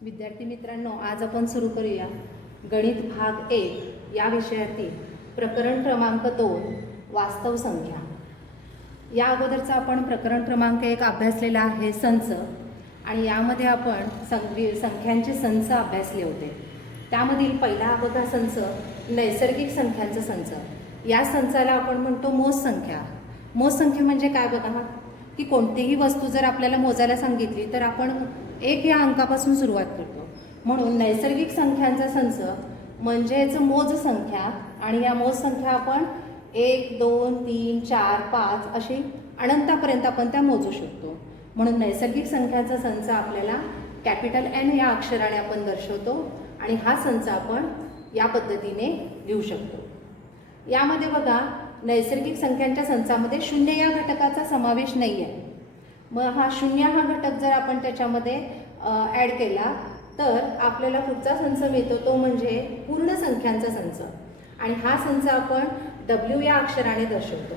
विद्यार्थी मित्रांनो, आज आपण सुरू करूया गणित भाग 1 या विषयातील प्रकरण क्रमांक 2 वास्तव संख्या। या अगोदरचा आपण प्रकरण क्रमांक 1 अभ्यासलेला आहे संच, आणि यामध्ये आपण संख्यांचे संच अभ्यासले होते। त्यामधील पहिला होता संच नैसर्गिक संख्यांचा संच। या संचाला आपण म्हणतो मोज संख्या। मोज संख्या म्हणजे काय बघा, की कोणतीही वस्तू जर आपल्याला मोजायला सांगितली तर आपण 1 या अंकापासून सुरुवात करतो। म्हणून नैसर्गिक संख्यांचा संच म्हणजेच मोज संख्या, आणि या मोज संख्या आपण 1 2 3 4 5 अशी अनंतापर्यंत आपण त्या मोजू शकतो। म्हणून नैसर्गिक संख्यांचा संच आपल्याला कॅपिटल N या अक्षराने आपण दर्शवतो, आणि हा संच आपण या पद्धतीने लिहू शकतो। यामध्ये बघा, नैसर्गिक संख्यांच्या संचामध्ये 0 या घटकाचा समावेश नाही आहे। मग हा 0 हा घटक जर आपण त्याच्यामध्ये ॲड केला तर आपल्याला पुढचा संच मिळतो, तो म्हणजे पूर्ण संख्यांचा संच, आणि हा संच आपण W या अक्षराने दर्शवतो।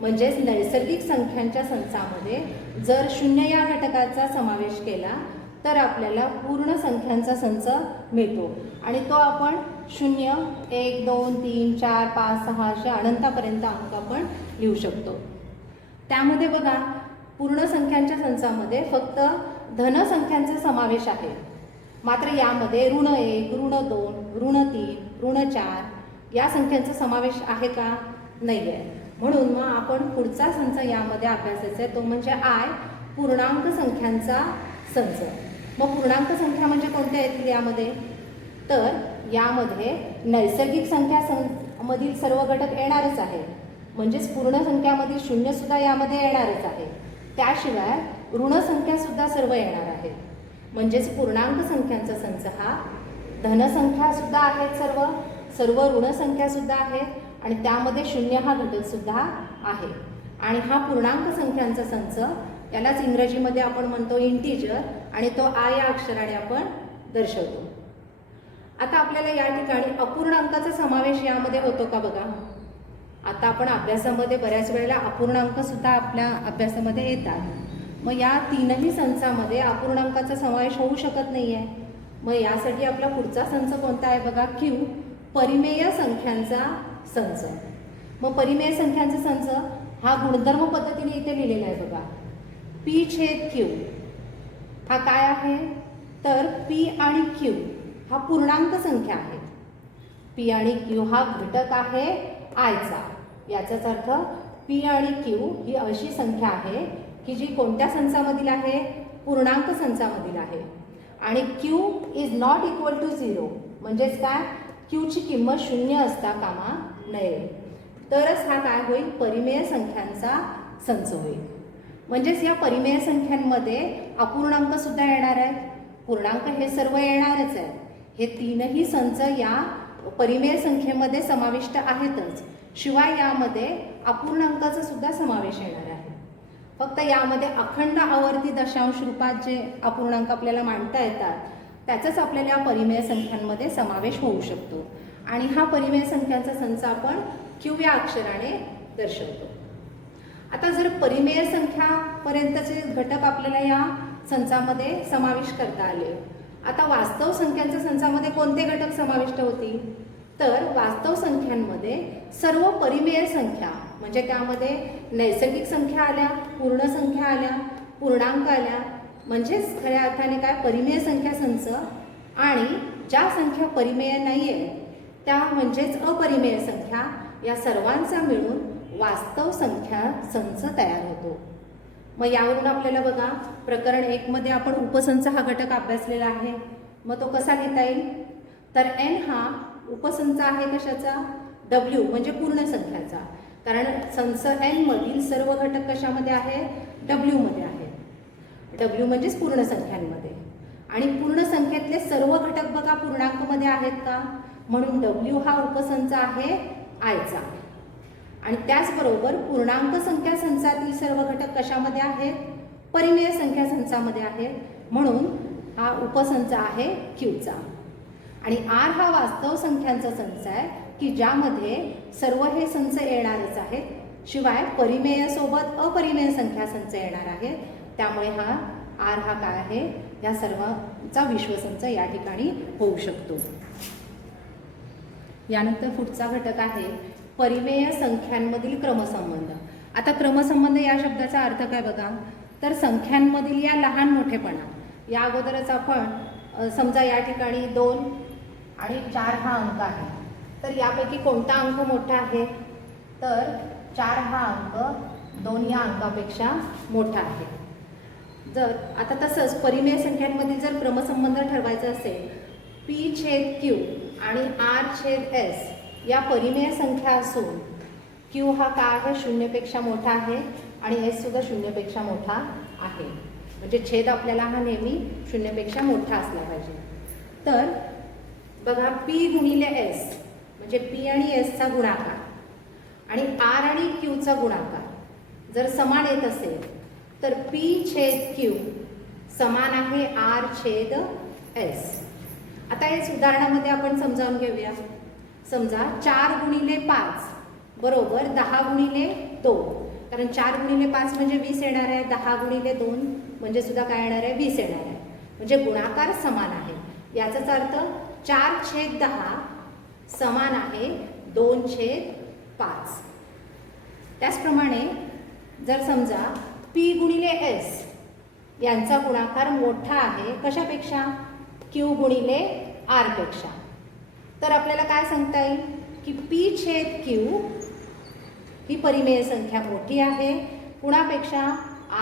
म्हणजेच नैसर्गिक संख्यांच्या संचामध्ये जर 0 या घटकाचा समावेश केला तर आपल्याला पूर्ण संख्यांचा संच मिळतो, आणि तो आपण 0 1 2 3 4 5 6 असे अनंतापर्यंत अंक आपण लिहू शकतो। त्यामध्ये बघा, पूर्ण संख्यांच्या संचामध्ये फक्त धन संख्यांचा समावेश आहे, मात्र यामध्ये ऋण 1 ऋण 2 ऋण 3 ऋण 4 या संख्यांचा समावेश आहे का? नाही आहे। म्हणून मग आपण पुढचा संच यामध्ये अभ्यासायचा आहे, तो म्हणजे पूर्णांक संख्यांचा संच। मग पूर्णांक संख्या म्हणजे कोणत्या येतील यामध्ये? तर यामध्ये नैसर्गिक संख्या मधील सर्व घटक येणारच आहे, म्हणजेच पूर्ण संख्यामधील 0 सुद्धा यामध्ये येणारच आहे। त्याशिवाय ऋण संख्या सुद्धा सर्व येणार आहे, म्हणजेच पूर्णांक संख्यांचा संच हा धनसंख्या सुद्धा आहेत, सर्व ऋण संख्या सुद्धा आहेत, आणि त्यामध्ये 0 हा घटक सुद्धा आहे। आणि हा पूर्णांक संख्यांचा संच यालाच इंग्रजीमध्ये आपण म्हणतो इंटिजर, आणि तो I या अक्षराने आपण दर्शवतो। आता आपल्याला या ठिकाणी अपूर्णांकाचा समावेश यामध्ये होतो का बघा। आता आपण अभ्यासामध्ये बऱ्याच वेळेला अपूर्णांक सुद्धा आपल्या अभ्यासामध्ये येतात। मग या तीनही संचामध्ये अपूर्णांकाचा समावेश होऊ शकत नाही आहे। मग यासाठी आपला पुढचा संच कोणता आहे बघा, Q परिमेय संख्यांचा संच। मग परिमेय संख्यांचा संच हा गुणधर्म पद्धतीने इथे लिहिलेला आहे बघा, P/Q। हा काय आहे? तर P आणि Q हा पूर्णांक संख्या आहे। P आणि Q हा घटक आहे I चा। याचाच अर्थ P आणि Q ही अशी संख्या आहे की जी कोणत्या संचामधील आहे? पूर्णांक संचामधील आहे। आणि Q is not equal to 0, म्हणजेच काय, Q ची किंमत 0 असता कामा नये, तरच हा काय होईल, परिमेय संख्यांचा संच होईल। म्हणजेच या परिमेय संख्यांमध्ये अपूर्णांक सुद्धा येणार आहेत, पूर्णांक हे सर्व येणारच आहे। हे तीनही संच या परिमेय संख्येमध्ये समाविष्ट आहेतच, शिवाय यामध्ये अपूर्णांकाचा सुद्धा समावेश येणार आहे। फक्त यामध्ये अखंड आवर्ती दशांश रूपात जे अपूर्णांक आपल्याला मांडता येतात त्याचाच आपल्याला या परिमेय संख्यांमध्ये समावेश होऊ शकतो, आणि हा परिमेय संख्यांचा संच आपण Q या अक्षराने दर्शवतो। आता जर परिमेय संख्यापर्यंतचे घटक आपल्याला या संचामध्ये समाविष्ट करता आले, आता वास्तव संख्यांच्या संचामध्ये कोणते घटक समाविष्ट होतील? तर वास्तव संख्यांमध्ये सर्व परिमेय संख्या, म्हणजे त्यामध्ये नैसर्गिक संख्या आल्या, पूर्ण संख्या आल्या, पूर्णांक आल्या, म्हणजेच खऱ्या अर्थाने काय, परिमेय संख्या संच, आणि ज्या संख्या परिमेय नाही आहेत त्या म्हणजेच अपरिमेय संख्या, या सर्वांचा मिळून वास्तव संख्या संच तयार होतो। मग यावरून आपल्याला बघा, प्रकरण 1 मध्ये आपण उपसंच हा घटक अभ्यासलेला आहे। मग तो कसा लिहिता येईल? तर N हा उपसंच आहे कशाचा? W म्हणजे पूर्ण संख्याचा, कारण संच N मधील सर्व घटक कशामध्ये आहे? W मध्ये आहे। W म्हणजेच पूर्ण संख्यांमध्ये, आणि पूर्ण संख्येतले सर्व घटक बघा पूर्णांकामध्ये आहेत का, म्हणून W हा उपसंच आहे I चा। आणि त्याचबरोबर पूर्णांक संख्या संचातील सर्व घटक कशामध्ये आहेत? परिमेय संख्या संचामध्ये आहेत, म्हणून हा उपसंच आहे Q चा। आणि R हा वास्तव संख्यांचा संच आहे की ज्यामध्ये सर्व हे संच येणारच आहेत, शिवाय परिमेय सोबत अपरिमेय संख्या संच येणार आहेत, त्यामुळे हा R हा काय आहे, या सर्व चा विश्वसंच या ठिकाणी होऊ शकतो. यानंतर पुढचा घटक आहे परिमेय संख्यांमधील क्रमसंबंध. आता क्रमसंबंध या शब्दाचा अर्थ काय बघा, तर संख्यांमधील या लहान मोठेपणा. या अगोदरच आपण समजा या ठिकाणी 2 आणि 4 हा अंक आहे, तर यापैकी कोणता अंक मोठा आहे, तर 4 हा अंक 2 या अंकापेक्षा मोठा आहे. जर आता तसंच परिमेय संख्यांमधील जर क्रमसंबंध ठरवायचा असेल, P/Q आणि R/S या परिमेय संख्या असून Q हा काय आहे, 0 पेक्षा मोठा आहे आणि S सुद्धा 0 पेक्षा मोठा आहे. म्हणजे छेद आपल्याला हा नेहमी 0 पेक्षा मोठा असला पाहिजे. तर बघा P गुणिले S म्हणजे P आणि S चा गुणाकार आणि R आणि Q चा गुणाकार जर समान येत असेल तर P/Q समान आहे R/S. आता याच उदाहरणामध्ये आपण समजावून घेऊया. समजा 4 गुणिले 5 बरोबर 10 गुणिले 2, कारण 4 गुणिले 5 म्हणजे 20 येणार आहे, 10 गुणिले 2 म्हणजे सुद्धा काय येणार आहे, 20 येणार आहे. म्हणजे गुणाकार समान आहे. याचाच अर्थ 4/10 समान आहे 2/5. त्याचप्रमाणे जर समजा P गुणिले S यांचा गुणाकार मोठा आहे कशापेक्षा, Q गुणिले R पेक्षा, तर आपल्याला काय सांगता येईल की P/Q ही परिमेय संख्या मोठी आहे कुणापेक्षा,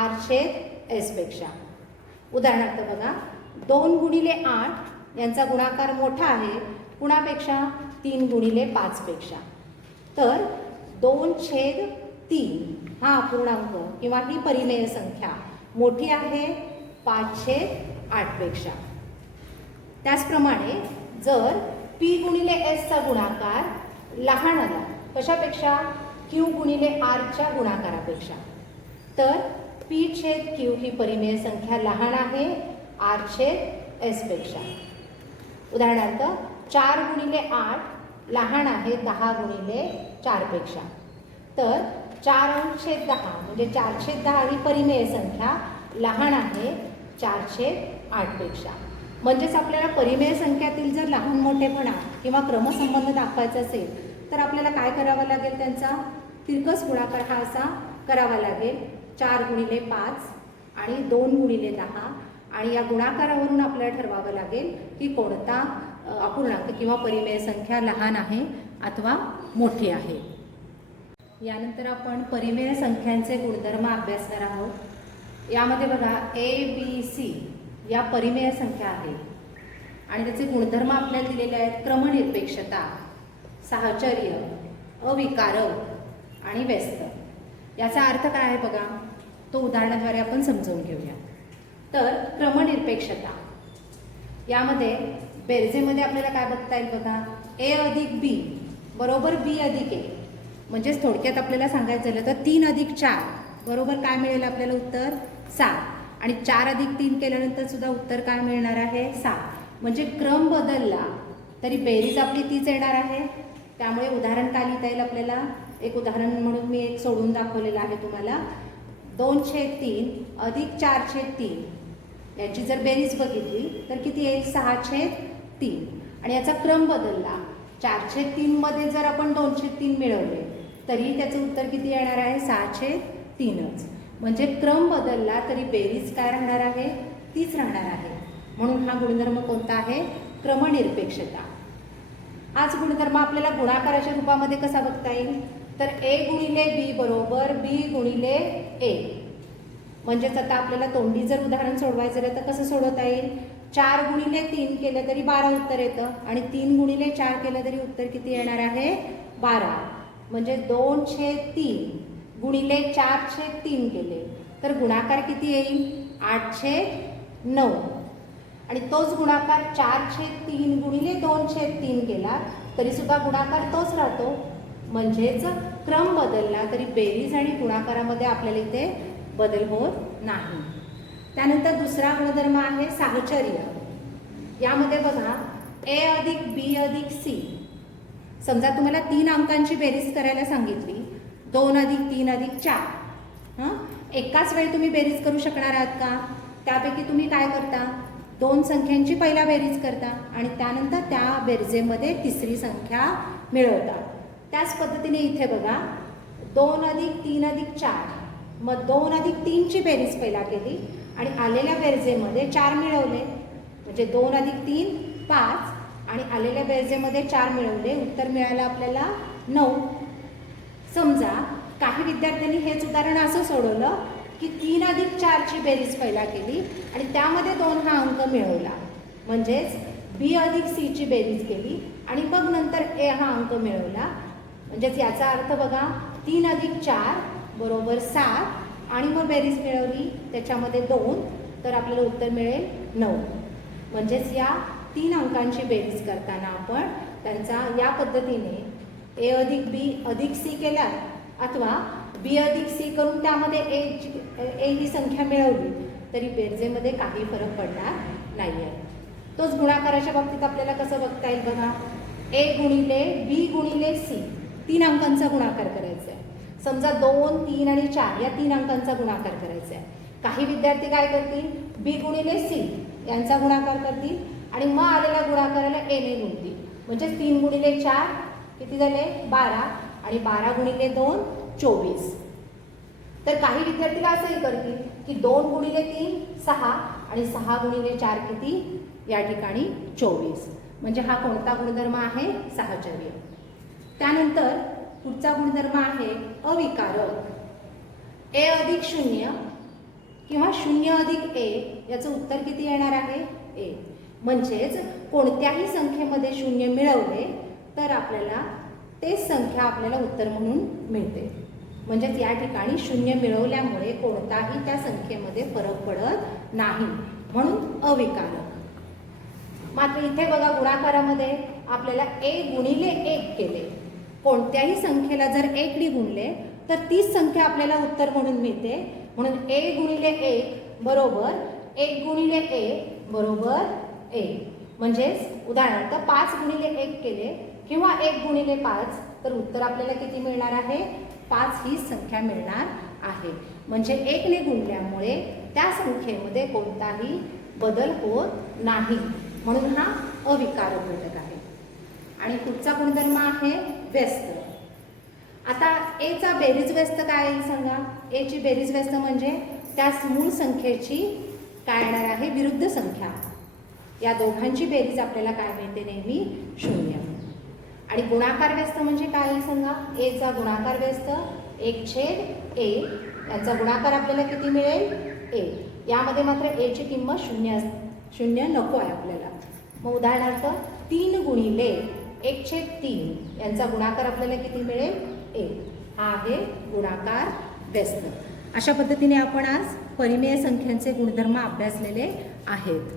R/S पेक्षा. उदाहरणार्थ बघा 2 गुणिले 8 यांचा गुणाकार मोठा आहे कुणापेक्षा, 3 गुणिले 5 पेक्षा. तर 2/3 हा अपूर्णांक किंवा ही परिमेय संख्या मोठी आहे 5/8 पेक्षा. त्याचप्रमाणे जर P गुणिले S चा गुणाकार लहान आला कशापेक्षा, Q गुणिले R च्या गुणाकारापेक्षा, तर P/Q ही परिमेय संख्या लहान आहे R/S पेक्षा. उदाहरणार्थ 4 गुणिले 8 लहान आहे 10 गुणिले 4 पेक्षा, तर 4/10 म्हणजे 4/10 ही परिमेय संख्या लहान आहे 4/8 पेक्षा. म्हणजेच आपल्याला परिमेय संख्यातील जर लहान मोठेपणा किंवा क्रमसंबंध दाखवायचा असेल तर आपल्याला काय करावं लागेल, त्यांचा तिरकस गुणाकार हा असा करावा लागेल. 4 गुणिले 5 आणि 2 गुणिले 10 आणि या गुणाकारावरून आपल्याला ठरवावं लागेल की कोणता अपूर्णांक किंवा परिमेय संख्या लहान आहे अथवा मोठी आहे. यानंतर आपण परिमेय संख्यांचे गुणधर्म अभ्यासणार आहोत. यामध्ये बघा ABC या परिमेय संख्या आहेत आणि त्याचे गुणधर्म आपल्याला दिलेले आहेत. क्रमनिरपेक्षता, साहचर्य, अविकारक आणि व्यस्त. याचा अर्थ काय आहे बघा, तो उदाहरणाद्वारे आपण समजावून घेऊया. तर क्रमनिरपेक्षता यामध्ये बेरजेमध्ये आपल्याला काय बघता येईल बघा, A अधिक B बरोबर B अधिक A. म्हणजेच थोडक्यात आपल्याला सांगायचं झालं तर 3 अधिक 4 बरोबर काय मिळेल आपल्याला उत्तर 7. आणि 4 अधिक 3 केल्यानंतर सुद्धा उत्तर काय मिळणार आहे 7. म्हणजे क्रम बदलला तरी बेरीज आपली तीच येणार आहे. त्यामुळे उदाहरण काय लिहिता येईल आपल्याला, एक उदाहरण म्हणून मी एक सोडून दाखवलेलं आहे तुम्हाला. 2/3 अधिक 4/3 याची जर बेरीज बघितली तर किती येईल 6/3. आणि याचा क्रम बदलला, 4/3 मध्ये जर आपण 2/3 मिळवले तरी त्याचं उत्तर किती येणार आहे 6/3च. म्हणजे क्रम बदलला तरी बेरीज काय राहणार आहे, तीच राहणार आहे. म्हणून हा गुणधर्म कोणता आहे, क्रमनिरपेक्षता. हाच गुणधर्म आपल्याला गुणाकाराच्या रूपामध्ये कसा बघता येईल, तर A गुणिले B बरोबर B गुणिले A. म्हणजेच आता आपल्याला तोंडी जर उदाहरण सोडवायचं आहे तर कसं सोडवता येईल, 4 गुणिले 3 केलं तरी 12 उत्तर येतं आणि 3 गुणिले 4 केलं तरी उत्तर किती येणार आहे 12. म्हणजे 2/3 गुणिले 4/3 केले तर गुणाकार किती येईल 8/9. आणि तोच गुणाकार 4/3 गुणिले 2/3 केला तरी सुद्धा गुणाकार तोच राहतो. म्हणजेच क्रम बदलला तरी बेरीज आणि गुणाकारामध्ये आपल्याला इथे बदल होत नाही. त्यानंतर दुसरा गुणधर्म आहे साहचर्य. यामध्ये बघा A अधिक B अधिक C. समजा तुम्हाला 3 अंकांची बेरीज करायला सांगितली, 2 अधिक 3 अधिक 4. एकाच वेळी तुम्ही बेरीज करू शकणार आहात का, त्यापैकी तुम्ही काय करता, दोन संख्यांची पहिला बेरीज करता आणि त्यानंतर त्या बेरजेमध्ये तिसरी संख्या मिळवता. त्याच पद्धतीने इथे बघा 2 + 3 + 4, मग 2 + 3ची बेरीज पहिला केली आणि आलेल्या बेरजेमध्ये 4 मिळवले, म्हणजे 2 + 3 5 आणि आलेल्या बेरजेमध्ये 4 मिळवले, उत्तर मिळालं आपल्याला 9. समजा काही विद्यार्थ्यांनी हेच उदाहरण असं सोडवलं की 3 + 4ची बेरीज पहिला केली आणि त्यामध्ये 2 हा अंक मिळवला, म्हणजेच B + Cची बेरीज केली आणि मग नंतर A हा अंक मिळवला. म्हणजेच याचा अर्थ बघा 3 + 4 = 7 आणि मग बेरीज मिळवली त्याच्यामध्ये 2, तर आपल्याला उत्तर मिळेल 9. म्हणजेच या 3 अंकांची बेरीज करताना आपण त्यांचा या पद्धतीने A + B + C केला अथवा B + C करून त्यामध्ये A ही संख्या मिळवली तरी बेरजेमध्ये काही फरक पडणार नाही आहे. तोच गुणाकाराच्या बाबतीत आपल्याला कसं बघता येईल बघा, A × B × C 3 अंकांचा गुणाकार करायचा आहे. समजा 2, 3 आणि 4 या 3 अंकांचा गुणाकार करायचा आहे. काही विद्यार्थी काय करतील, B × C यांचा गुणाकार करतील आणि मग आलेल्या गुणाकाराला A ने गुणतील. म्हणजे 3 × 4 किती झाले 12 आणि 12 × 2 24. तर काही विद्यार्थी असंही करतील की 2 × 3 6 आणि 6 × 4 किती, या ठिकाणी 24. म्हणजे हा कोणता गुणधर्म आहे, साहचर्य. त्यानंतर पुढचा गुणधर्म आहे अविकारक. A + 0 किंवा 0 + 1 याचं उत्तर किती येणार आहे, 1. म्हणजेच कोणत्याही संख्येमध्ये 0 मिळवले तर आपल्याला तेच संख्या आपल्याला उत्तर म्हणून मिळते. म्हणजेच या ठिकाणी 0 मिळवल्यामुळे कोणताही त्या संख्येमध्ये फरक पडत नाही, म्हणून अविकारक. मात्र इथे बघा गुणाकारामध्ये आपल्याला A × 1 केले. कोणत्याही संख्येला जर 1 ने गुणले तर तीच संख्या आपल्याला उत्तर म्हणून मिळते. म्हणून A × 1 = 1 × A = 1. म्हणजेच उदाहरणार्थ 5 × 1 केले किंवा 1 × 5 तर उत्तर आपल्याला किती मिळणार आहे, 5 ही संख्या मिळणार आहे. म्हणजे 1 ने गुणल्यामुळे त्या संख्येमध्ये कोणताही बदल होत नाही, म्हणून हा अविकारक घटक आहे. आणि पुढचा गुणधर्म आहे व्यस्त. आता A चा बेरीज व्यस्त काय येईल सांगा. A ची बेरीज व्यस्त म्हणजे त्या मूळ संख्येची काय येणार आहे, विरुद्ध संख्या. या दोघांची बेरीज आपल्याला काय मिळते, नेहमी 0. आणि गुणाकार व्यस्त म्हणजे काय येईल सांगा. A चा गुणाकार व्यस्त 1/A, यांचा गुणाकार आपल्याला किती मिळेल, 1. यामध्ये मात्र A ची किंमत 0 नको आहे आपल्याला. मग उदाहरणार्थ 3 × 1/3 यांचा गुणाकार आपल्याला किती मिळेल, 1. हा आहे गुणाकार व्यस्त. अशा पद्धतीने आपण आज परिमेय संख्यांचे गुणधर्म अभ्यासलेले आहेत.